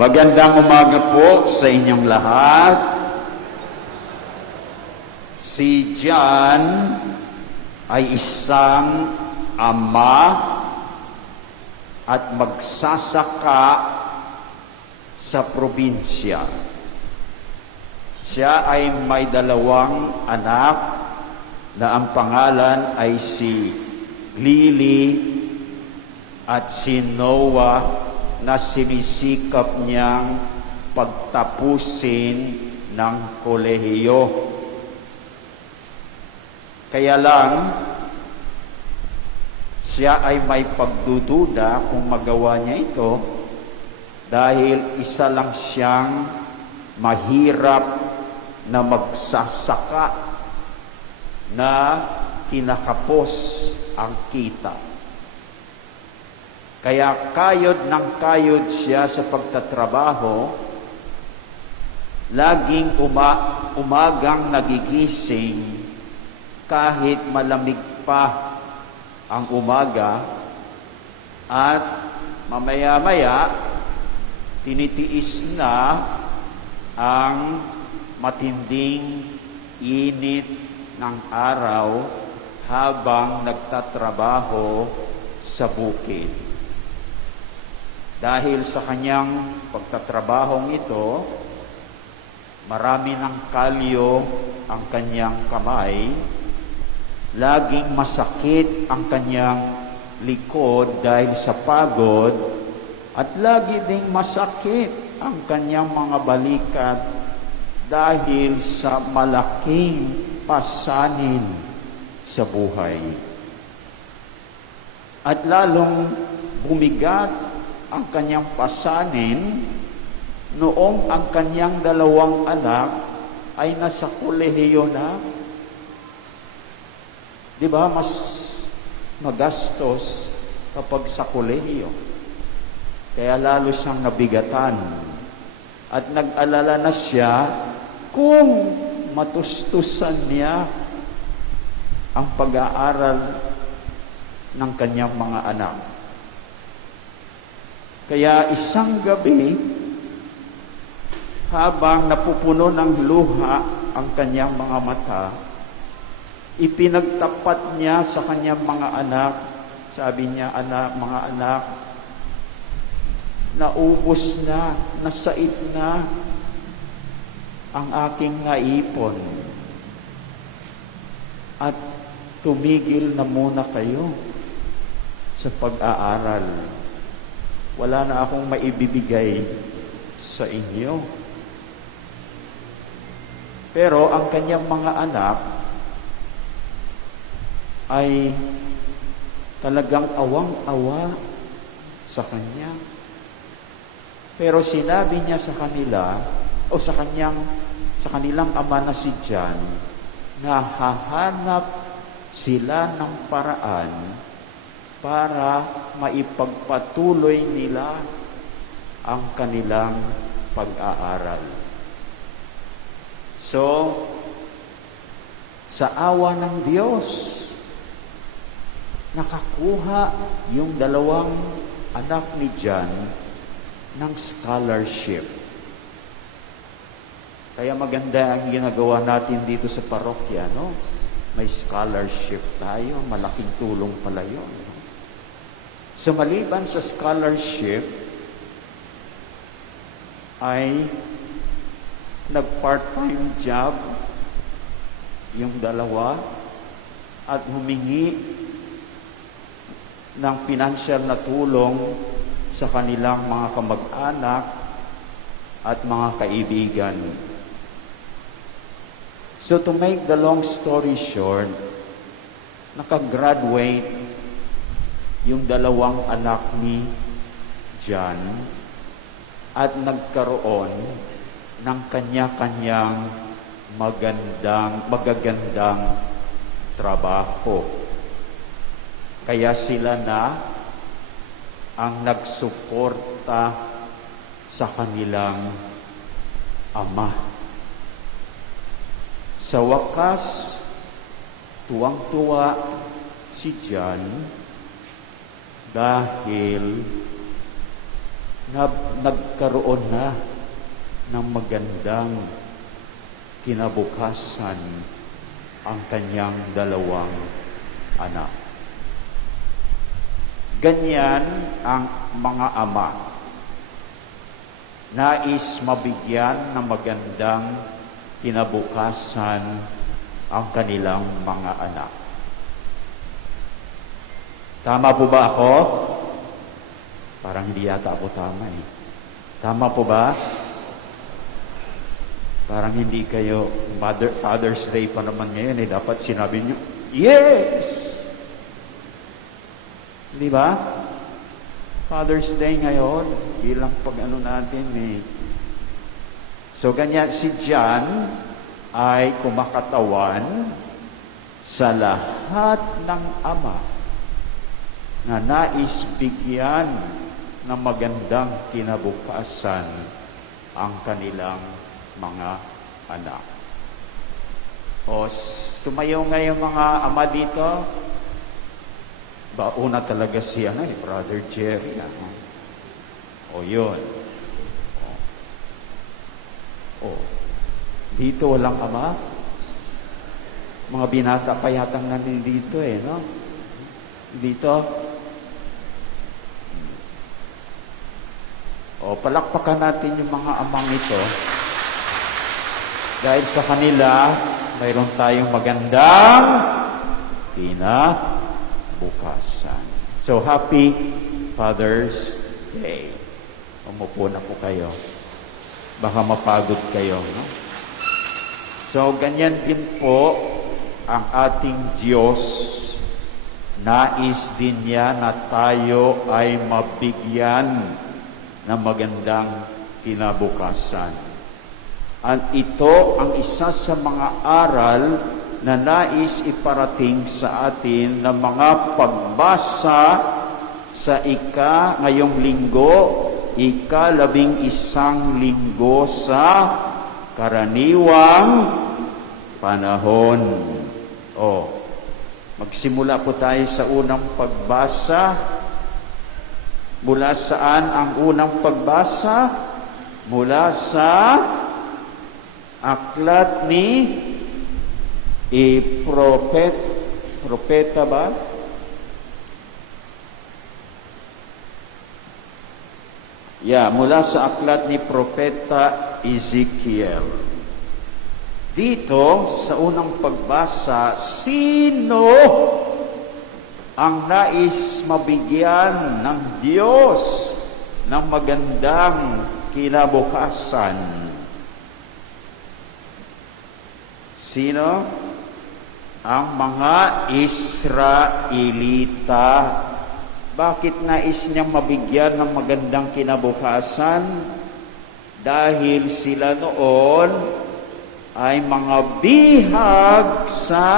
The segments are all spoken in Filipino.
Magandang umaga po sa inyong lahat. Si John ay isang ama at magsasaka sa probinsya. Siya ay may dalawang anak na ang pangalan ay si Lily at si Noah na sinisikap niyang pagtapusin ng kolehiyo. Kaya lang, siya ay may pagdududa kung magawa niya ito dahil isa lang siyang mahirap na magsasaka na kinakapos ang kita. Kaya kayod ng kayod siya sa pagtatrabaho, laging uma, umagang nagigising kahit malamig pa ang umaga at mamaya-maya tinitiis na ang matinding init ng araw habang nagtatrabaho sa bukid. Dahil sa kanyang pagtatrabahong ito, marami ng kalyo ang kanyang kamay, laging masakit ang kanyang likod dahil sa pagod, at lagi ding masakit ang kanyang mga balikat dahil sa malaking pasanin sa buhay. At lalong bumigat ang kanyang pasanin noong ang kanyang dalawang anak ay nasa kolehiyo na. Di ba, mas magastos kapag sa kolehiyo. Kaya lalo siyang nabigatan. At nag-alala na siya kung matustusan niya ang pag-aaral ng kanyang mga anak. Kaya isang gabi, habang napupuno ng luha ang kanyang mga mata, ipinagtapat niya sa kanyang mga anak, sabi niya, anak, mga anak, naubos na, nasait na ang aking naipon. At tumigil na muna kayo sa pag-aaral wala na akong maibibigay sa inyo. Pero ang kanyang mga anak ay talagang awang-awa sa kanya. Pero sinabi niya sa kanila, o sa kanyang, sa kanilang ama na si John, na hahanap sila ng paraan para maipagpatuloy nila ang kanilang pag-aaral. So, sa awa ng Diyos, nakakuha yung dalawang anak ni John ng scholarship. Kaya maganda ang ginagawa natin dito sa parokya, no? May scholarship tayo, malaking tulong pala yun. So maliban sa scholarship, ay nag-part-time job yung dalawa at humingi ng financial na tulong sa kanilang mga kamag-anak at mga kaibigan. So to make the long story short, nakagraduate yung dalawang anak ni John at nagkaroon ng kanya-kanyang magandang, magagandang trabaho. Kaya sila na ang nagsuporta sa kanilang ama. Sa wakas, tuwang-tuwa si John dahil na nagkaroon na ng magandang kinabukasan ang kanyang dalawang anak. Ganyan ang mga ama. Nais mabigyan ng magandang kinabukasan ang kanilang mga anak. Tama po ba ako? Parang hindi yata ako tama eh. Tama po ba? Parang hindi kayo, Mother, Father's Day pa naman ngayon eh. Dapat sinabi nyo, Yes! Di ba? Father's Day ngayon, bilang pag ano natin eh. So ganyan, si John ay kumakatawan sa lahat ng ama na nais bigyan ng magandang kinabukasan ang kanilang mga anak. O, tumayo ngayon mga ama dito. Bauna talaga si ano, eh, Brother Jerry. Ano? O, yun. O. o. Dito walang ama. Mga binata pa yatang nandito eh, no? Dito. O, palakpakan natin yung mga amang ito. Dahil sa kanila, mayroon tayong magandang kinabukasan. So, happy Father's Day. Umupo na po kayo. Baka mapagod kayo, no? So, ganyan din po ang ating Diyos. Nais din niya na tayo ay mabigyan ng magandang kinabukasan. At ito ang isa sa mga aral na nais iparating sa atin ng mga pagbasa sa ika ngayong linggo, ika labing isang linggo sa karaniwang panahon. O, magsimula po tayo sa unang pagbasa. Mula saan ang unang pagbasa? Mula sa aklat ni i propet propeta ba? Yeah, mula sa aklat ni propeta Ezekiel. Dito sa unang pagbasa, sino ang nais mabigyan ng Diyos ng magandang kinabukasan? Sino? Ang mga Israelita. Bakit nais niyang mabigyan ng magandang kinabukasan? Dahil sila noon ay mga bihag sa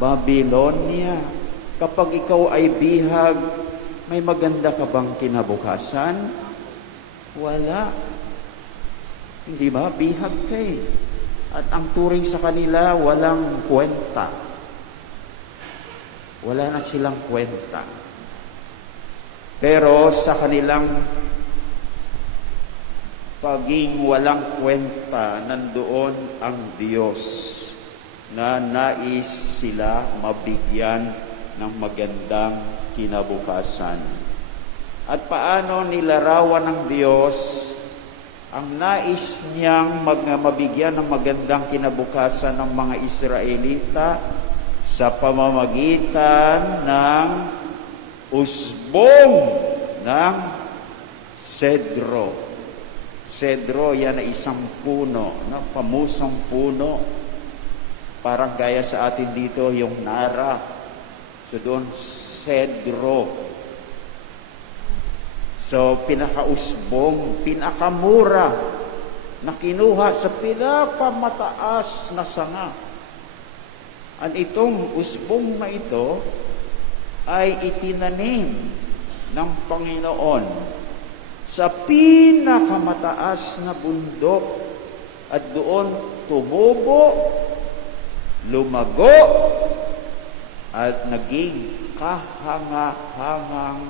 Babylonia. Kapag ikaw ay bihag, may maganda ka bang kinabukasan? Wala. Hindi ba? Bihag ka eh. At ang turing sa kanila, walang kwenta. Wala na silang kwenta. Pero sa kanilang paging walang kwenta, nandoon ang Diyos na nais sila mabigyan ng magandang kinabukasan. At paano nilarawan ng Diyos ang nais niyang mag, mabigyan ng magandang kinabukasan ng mga Israelita sa pamamagitan ng usbong ng sedro. Sedro, yan ay isang puno, no? pamusang puno. Parang gaya sa atin dito, yung nara. So doon, sedro. So, pinakausbong, pinakamura na kinuha sa pinakamataas na sanga. At itong usbong na ito ay itinanim ng Panginoon sa pinakamataas na bundok at doon tumubo, lumago, at naging kahanga-hangang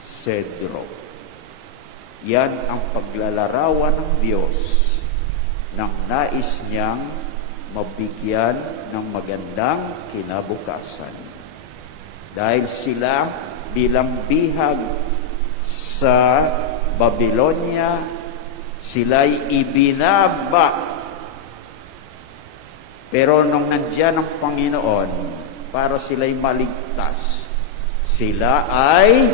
sedro. Yan ang paglalarawan ng Diyos ng nais niyang mabigyan ng magandang kinabukasan. Dahil sila bilang bihag sa Babylonia, sila'y ibinaba. Pero nung nandiyan ang Panginoon, para sila'y maligtas, sila ay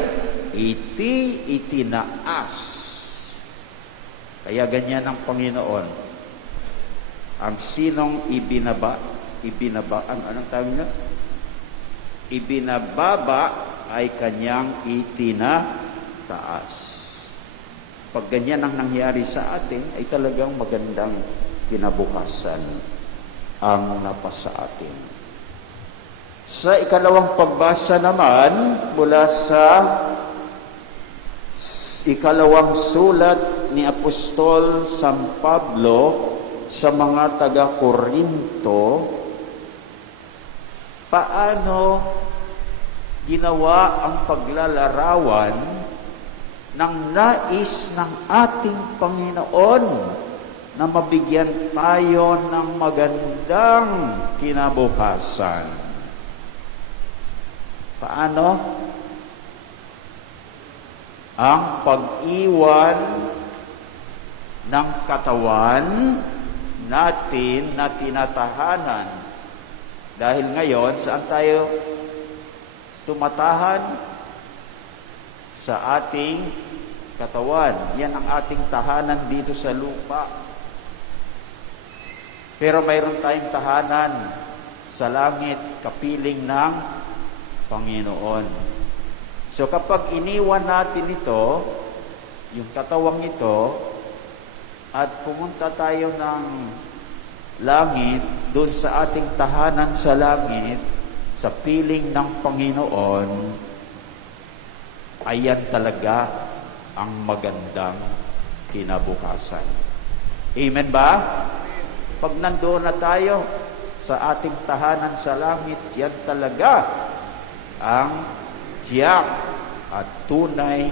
iti itinaas. Kaya ganyan ang Panginoon. Ang sinong ibinaba, ibinaba, ang anong tawag na? Ibinababa ay kanyang itinataas. Pag ganyan ang nangyari sa atin, ay talagang magandang kinabukasan ang napasa atin. Sa ikalawang pagbasa naman, mula sa ikalawang sulat ni Apostol San Pablo sa mga taga-Korinto, paano ginawa ang paglalarawan ng nais ng ating Panginoon na mabigyan tayo ng magandang kinabukasan. Paano? Ang pag-iwan ng katawan natin na tinatahanan. Dahil ngayon, saan tayo tumatahan? Sa ating katawan. Yan ang ating tahanan dito sa lupa. Pero mayroon tayong tahanan sa langit, kapiling ng Panginoon. So kapag iniwan natin ito, yung katawang ito, at pumunta tayo ng langit, doon sa ating tahanan sa langit, sa piling ng Panginoon, ayan talaga ang magandang kinabukasan. Amen ba? Pag nandoon na tayo sa ating tahanan sa langit, yan talaga ang tiyak at tunay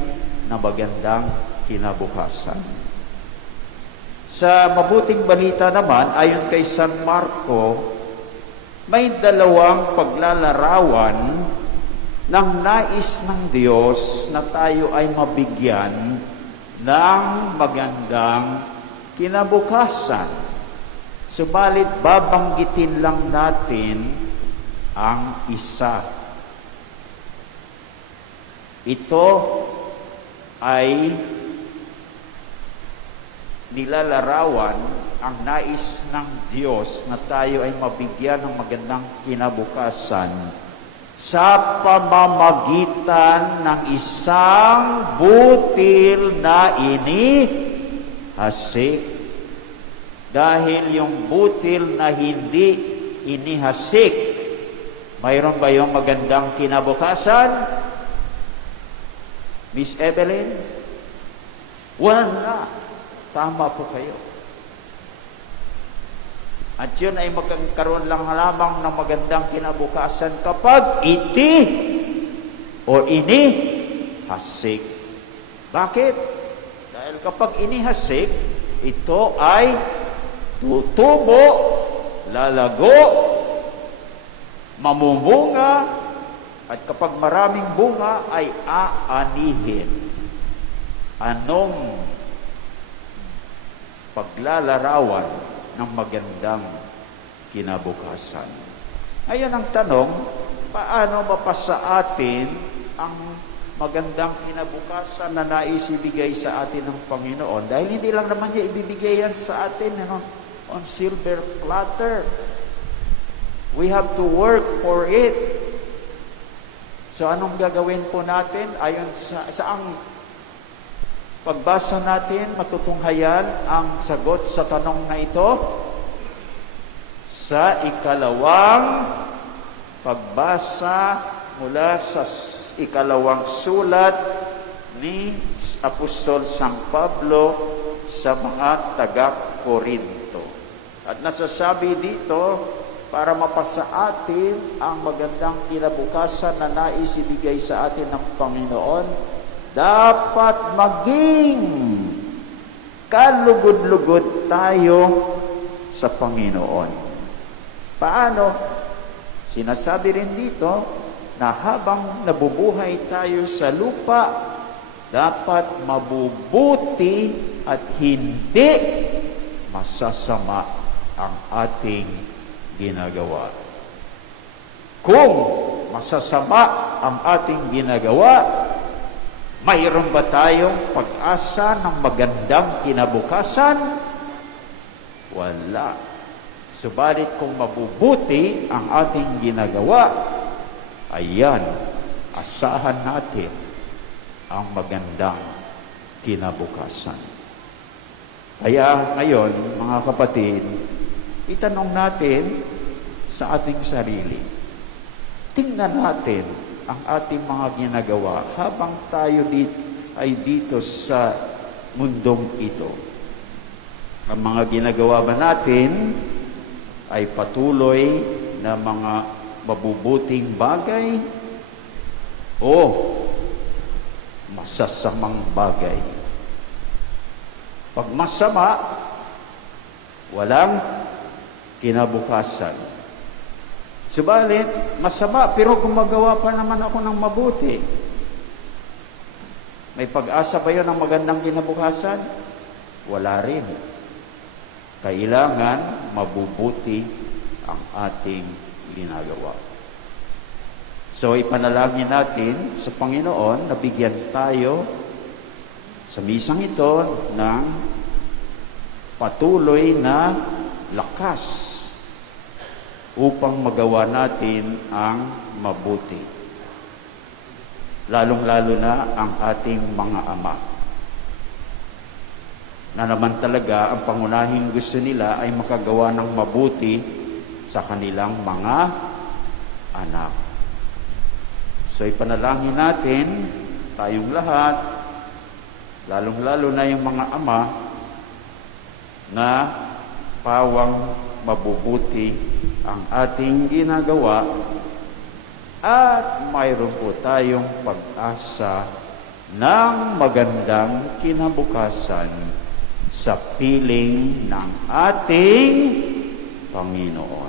na magandang kinabukasan. Sa mabuting balita naman, ayon kay San Marco, may dalawang paglalarawan ng nais ng Diyos na tayo ay mabigyan ng magandang kinabukasan. Subalit babanggitin lang natin ang isa. Ito ay nilalarawan ang nais ng Diyos na tayo ay mabigyan ng magandang kinabukasan sa pamamagitan ng isang butil na inihasik. Dahil yung butil na hindi inihasik, mayroon ba yung magandang kinabukasan? Miss Evelyn? Wala. Tama po kayo. At yun ay magkakaroon lang lamang ng magandang kinabukasan kapag iti o ini hasik. Bakit? Dahil kapag inihasik, ito ay tutubo, lalago, mamumunga, at kapag maraming bunga ay aanihin. Anong paglalarawan ng magandang kinabukasan. Ayan ang tanong, paano mapasa atin ang magandang kinabukasan na nais ibigay sa atin ng Panginoon? Dahil hindi lang naman niya ibibigay yan sa atin ano, on silver platter. We have to work for it. So anong gagawin po natin? Ayon sa saang pagbasa natin, matutunghayan ang sagot sa tanong na ito sa ikalawang pagbasa mula sa ikalawang sulat ni Apostol San Pablo sa mga taga-Korinto. At nasasabi dito, para mapasa atin ang magandang kinabukasan na nais ibigay sa atin ng Panginoon, dapat maging kalugod-lugod tayo sa Panginoon. Paano? Sinasabi rin dito na habang nabubuhay tayo sa lupa, dapat mabubuti at hindi masasama ang ating ginagawa. Kung masasama ang ating ginagawa, mayroon ba tayong pag-asa ng magandang kinabukasan? Wala. Subalit kung mabubuti ang ating ginagawa, ayan, asahan natin ang magandang kinabukasan. Kaya ngayon, mga kapatid, itanong natin sa ating sarili. Tingnan natin ang ating mga ginagawa habang tayo dit, ay dito sa mundong ito. Ang mga ginagawa ba natin ay patuloy na mga mabubuting bagay o masasamang bagay. Pag masama, walang kinabukasan. Subalit, masama pero gumagawa pa naman ako ng mabuti. May pag-asa ba yun ng magandang kinabukasan? Wala rin. Kailangan mabubuti ang ating ginagawa. So ipanalangin natin sa Panginoon na bigyan tayo sa misang ito ng patuloy na lakas upang magawa natin ang mabuti. Lalong-lalo na ang ating mga ama na naman talaga ang pangunahing gusto nila ay makagawa ng mabuti sa kanilang mga anak. So ipanalangin natin tayong lahat, lalong-lalo na yung mga ama na pawang mabubuti ang ating ginagawa at mayroon po tayong pag-asa ng magandang kinabukasan sa piling ng ating Panginoon.